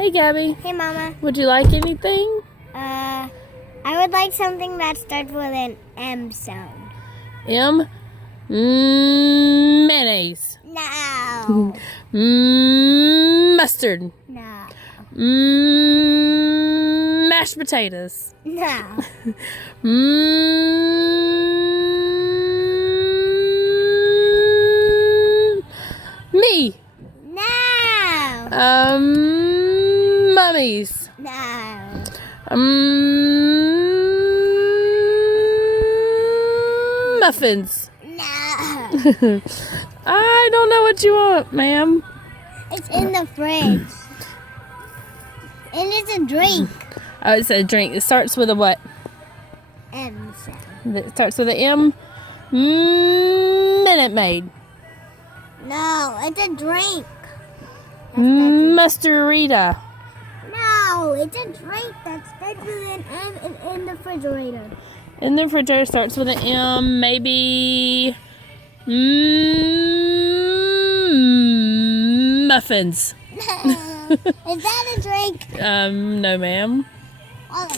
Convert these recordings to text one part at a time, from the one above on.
Hey, Gabby. Hey, Mama. Would you like anything? I would like something that starts with an M sound. M. Mayonnaise. No. Mustard. No. Mashed potatoes. No. Me. No. Mummies. No. Muffins. No. I don't know what you want, ma'am. It's in the fridge. And it's a drink. Oh, it's a drink. It starts with a what? M sound. It starts with an M. Minute Maid. No, it's a drink. Mustarita. No, it's a drink that starts with an M and in the refrigerator. In the refrigerator starts with an M. Maybe muffins. Is that a drink? No, ma'am. Oh,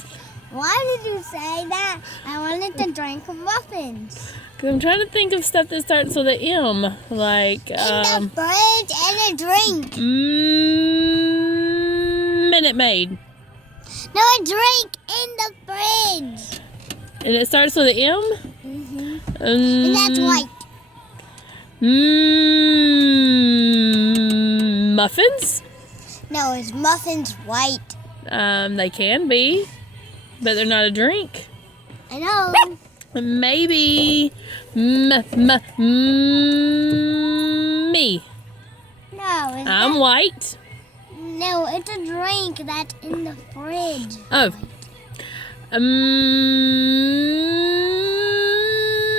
why did you say that? I wanted to drink muffins. 'Cause I'm trying to think of stuff that starts with an M, like In the fridge and a drink. Minute Maid, No, a drink in the fridge. and it starts with an M. And that's white. Muffins. No, it's muffins white. They can be, but they're not a drink. I know. Maybe me. No, it's I'm white. no, it's a drink that's in the fridge. Oh.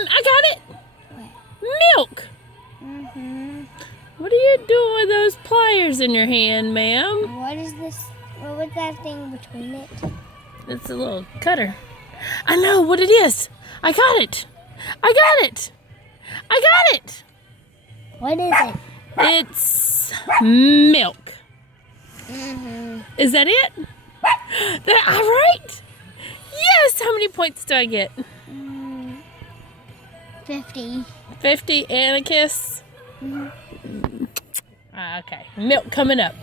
I got it. What? Milk. Mm-hmm. What are you doing with those pliers in your hand, ma'am? What is this? What was that thing between it? It's a little cutter. I know what it is. I got it. I got it. I got it. What is it? It's milk. Mm-hmm. Is that it? That all right? Yes. How many points do I get? 50. 50 and a kiss. Mhm. Okay. Milk coming up.